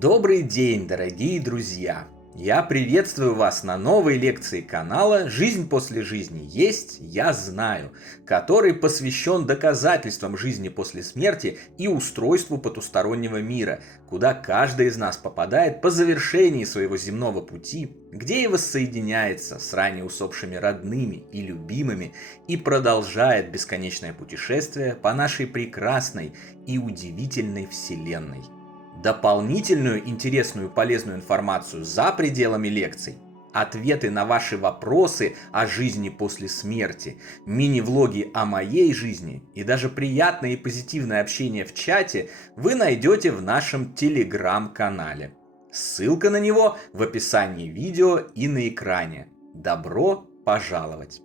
Добрый день, дорогие друзья! Я приветствую вас на новой лекции канала «Жизнь после жизни есть, я знаю», который посвящен доказательствам жизни после смерти и устройству потустороннего мира, куда каждый из нас попадает по завершении своего земного пути, где и воссоединяется с ранее усопшими родными и любимыми и продолжает бесконечное путешествие по нашей прекрасной и удивительной Вселенной. Дополнительную интересную и полезную информацию за пределами лекций, ответы на ваши вопросы о жизни после смерти, мини-влоги о моей жизни и даже приятное и позитивное общение в чате вы найдете в нашем телеграм-канале. Ссылка на него в описании видео и на экране. Добро пожаловать!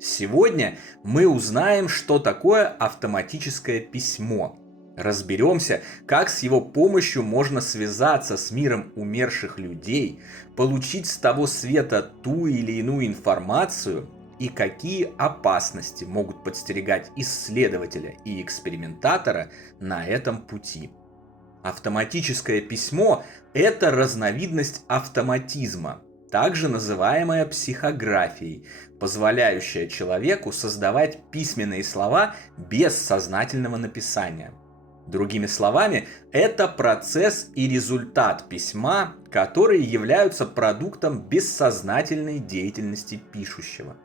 Сегодня мы узнаем, что такое автоматическое письмо. Разберемся, как с его помощью можно связаться с миром умерших людей, получить с того света ту или иную информацию и какие опасности могут подстерегать исследователя и экспериментатора на этом пути. Автоматическое письмо – это разновидность автоматизма, также называемая психографией, позволяющая человеку создавать письменные слова без сознательного написания. Другими словами, это процесс и результат письма, которые являются продуктом бессознательной деятельности пишущего.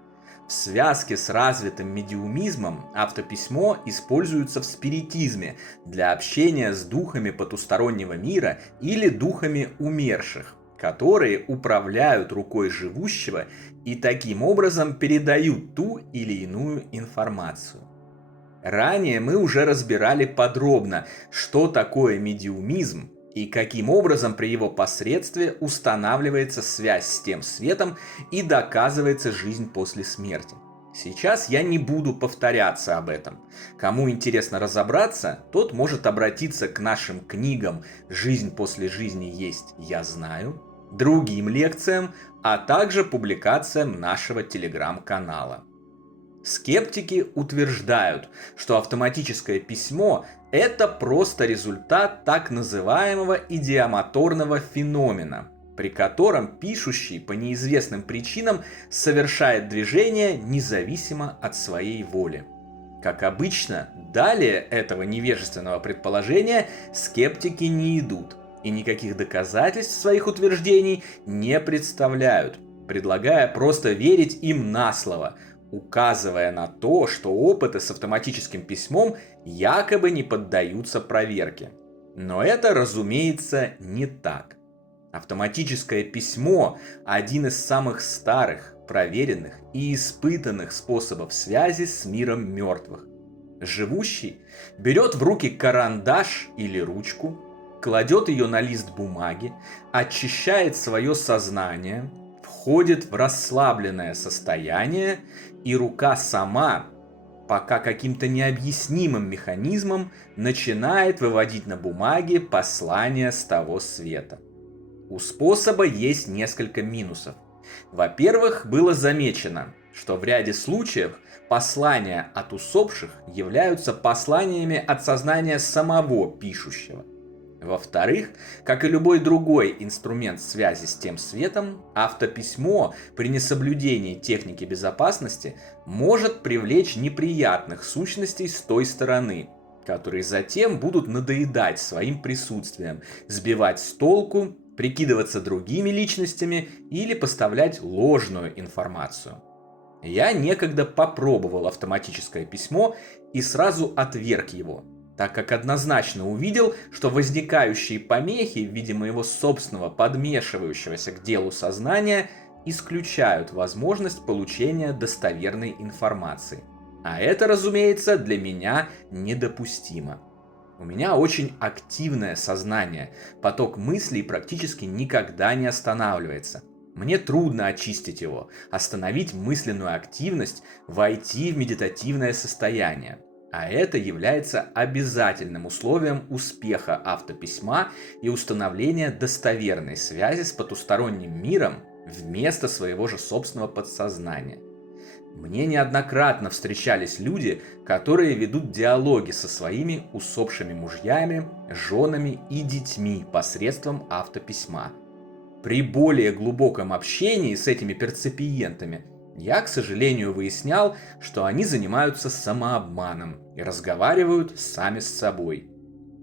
В связке с развитым медиумизмом автописьмо используется в спиритизме для общения с духами потустороннего мира или духами умерших, которые управляют рукой живущего и таким образом передают ту или иную информацию. Ранее мы уже разбирали подробно, что такое медиумизм и каким образом при его посредстве устанавливается связь с тем светом и доказывается жизнь после смерти. Сейчас я не буду повторяться об этом. Кому интересно разобраться, тот может обратиться к нашим книгам «Жизнь после жизни есть, я знаю», другим лекциям, а также публикациям нашего телеграм-канала. Скептики утверждают, что автоматическое письмо – это просто результат так называемого идиомоторного феномена, при котором пишущий по неизвестным причинам совершает движение независимо от своей воли. Как обычно, далее этого невежественного предположения скептики не идут и никаких доказательств своих утверждений не представляют, предлагая просто верить им на слово, указывая на то, что опыты с автоматическим письмом якобы не поддаются проверке. Но это, разумеется, не так. Автоматическое письмо – один из самых старых, проверенных и испытанных способов связи с миром мертвых. Живущий берет в руки карандаш или ручку, кладет ее на лист бумаги, очищает свое сознание, входит в расслабленное состояние, и рука сама, пока каким-то необъяснимым механизмом, начинает выводить на бумаге послания с того света. У способа есть несколько минусов. Во-первых, было замечено, что в ряде случаев послания от усопших являются посланиями от сознания самого пишущего. Во-вторых, как и любой другой инструмент связи с тем светом, автописьмо при несоблюдении техники безопасности может привлечь неприятных сущностей с той стороны, которые затем будут надоедать своим присутствием, сбивать с толку, прикидываться другими личностями или поставлять ложную информацию. Я некогда попробовал автоматическое письмо и сразу отверг его, так как однозначно увидел, что возникающие помехи в виде моего собственного подмешивающегося к делу сознания исключают возможность получения достоверной информации. А это, разумеется, для меня недопустимо. У меня очень активное сознание, поток мыслей практически никогда не останавливается. Мне трудно очистить его, остановить мысленную активность, войти в медитативное состояние. А это является обязательным условием успеха автописьма и установления достоверной связи с потусторонним миром вместо своего же собственного подсознания. Мне неоднократно встречались люди, которые ведут диалоги со своими усопшими мужьями, женами и детьми посредством автописьма. При более глубоком общении с этими перципиентами я, к сожалению, выяснял, что они занимаются самообманом и разговаривают сами с собой.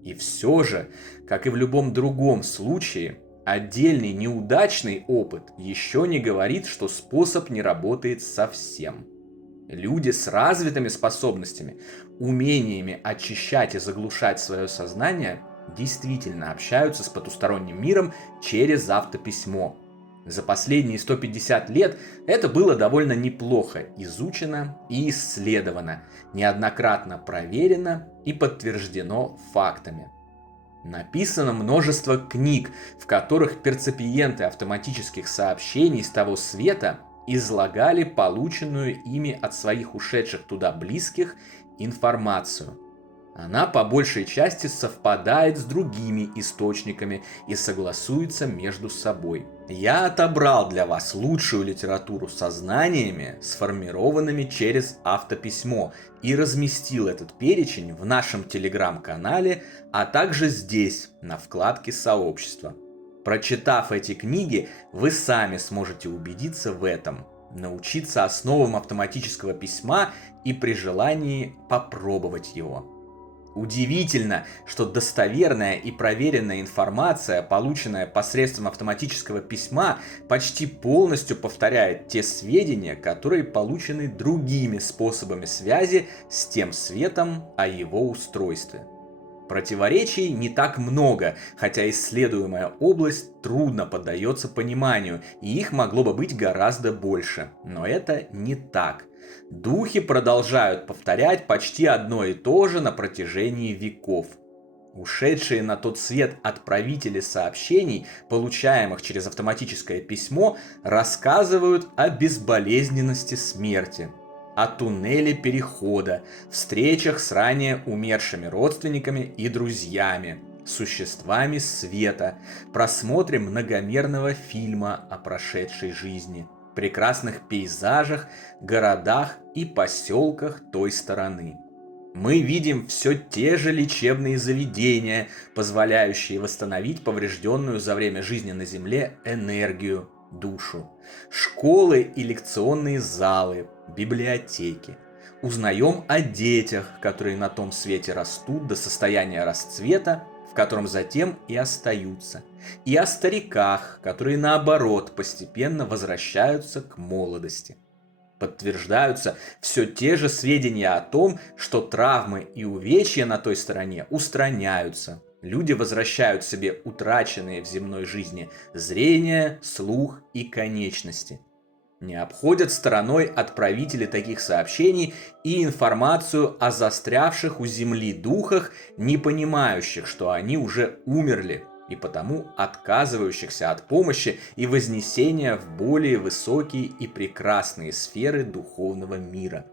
И все же, как и в любом другом случае, отдельный неудачный опыт еще не говорит, что способ не работает совсем. Люди с развитыми способностями, умениями очищать и заглушать свое сознание, действительно общаются с потусторонним миром через автописьмо. За последние 150 лет это было довольно неплохо изучено и исследовано, неоднократно проверено и подтверждено фактами. Написано множество книг, в которых перципиенты автоматических сообщений с того света излагали полученную ими от своих ушедших туда близких информацию. Она по большей части совпадает с другими источниками и согласуется между собой. Я отобрал для вас лучшую литературу со знаниями, сформированными через автописьмо, и разместил этот перечень в нашем телеграм-канале, а также здесь, на вкладке «Сообщество». Прочитав эти книги, вы сами сможете убедиться в этом, научиться основам автоматического письма и при желании попробовать его. Удивительно, что достоверная и проверенная информация, полученная посредством автоматического письма, почти полностью повторяет те сведения, которые получены другими способами связи с тем светом о его устройстве. Противоречий не так много, хотя исследуемая область трудно поддается пониманию, и их могло бы быть гораздо больше. Но это не так. Духи продолжают повторять почти одно и то же на протяжении веков. Ушедшие на тот свет отправители сообщений, получаемых через автоматическое письмо, рассказывают о безболезненности смерти, о туннеле перехода, встречах с ранее умершими родственниками и друзьями, существами света, просмотре многомерного фильма о прошедшей жизни, прекрасных пейзажах, городах и поселках той стороны. Мы видим все те же лечебные заведения, позволяющие восстановить поврежденную за время жизни на Земле энергию, душу, школы и лекционные залы, библиотеки. Узнаем о детях, которые на том свете растут до состояния расцвета, в котором затем и остаются, и о стариках, которые наоборот постепенно возвращаются к молодости. Подтверждаются все те же сведения о том, что травмы и увечья на той стороне устраняются. Люди возвращают себе утраченные в земной жизни зрение, слух и конечности. Не обходят стороной отправители таких сообщений и информацию о застрявших у земли духах, не понимающих, что они уже умерли, и потому отказывающихся от помощи и вознесения в более высокие и прекрасные сферы духовного мира.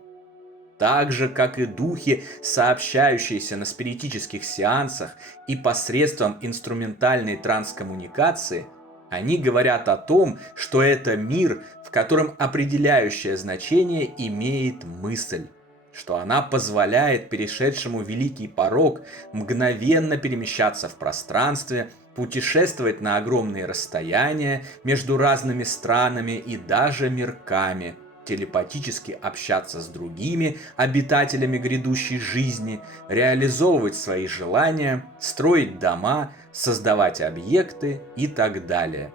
Так же, как и духи, сообщающиеся на спиритических сеансах и посредством инструментальной транскоммуникации, они говорят о том, что это мир, в котором определяющее значение имеет мысль, что она позволяет перешедшему великий порог мгновенно перемещаться в пространстве, путешествовать на огромные расстояния между разными странами и даже мирками, телепатически общаться с другими обитателями грядущей жизни, реализовывать свои желания, строить дома, создавать объекты и так далее.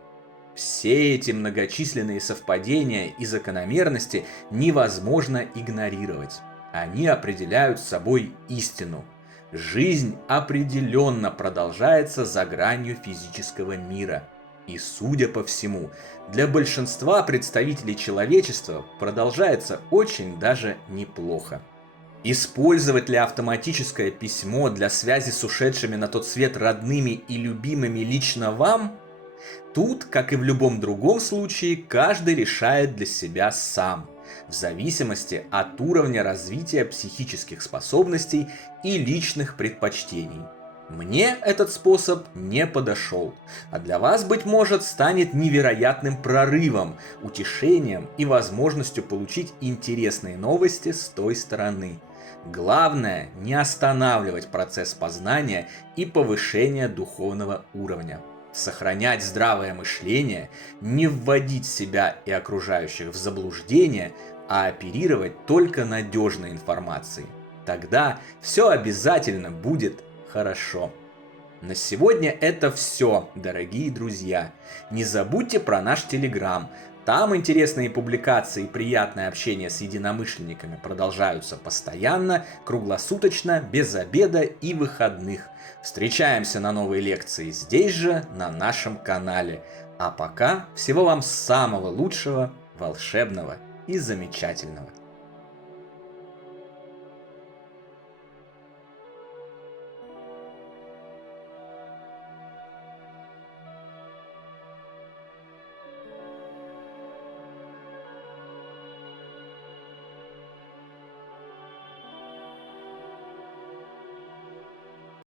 Все эти многочисленные совпадения и закономерности невозможно игнорировать. Они определяют собой истину. Жизнь определенно продолжается за гранью физического мира. И, судя по всему, для большинства представителей человечества продолжается очень даже неплохо. Использовать ли автоматическое письмо для связи с ушедшими на тот свет родными и любимыми лично вам? Тут, как и в любом другом случае, каждый решает для себя сам, в зависимости от уровня развития психических способностей и личных предпочтений. Мне этот способ не подошел, а для вас, быть может, станет невероятным прорывом, утешением и возможностью получить интересные новости с той стороны. Главное не останавливать процесс познания и повышения духовного уровня. Сохранять здравое мышление, не вводить себя и окружающих в заблуждение, а оперировать только надежной информацией. Тогда все обязательно будет хорошо. На сегодня это все, дорогие друзья. Не забудьте про наш Телеграм. Там интересные публикации и приятное общение с единомышленниками продолжаются постоянно, круглосуточно, без обеда и выходных. Встречаемся на новой лекции здесь же, на нашем канале. А пока всего вам самого лучшего, волшебного и замечательного.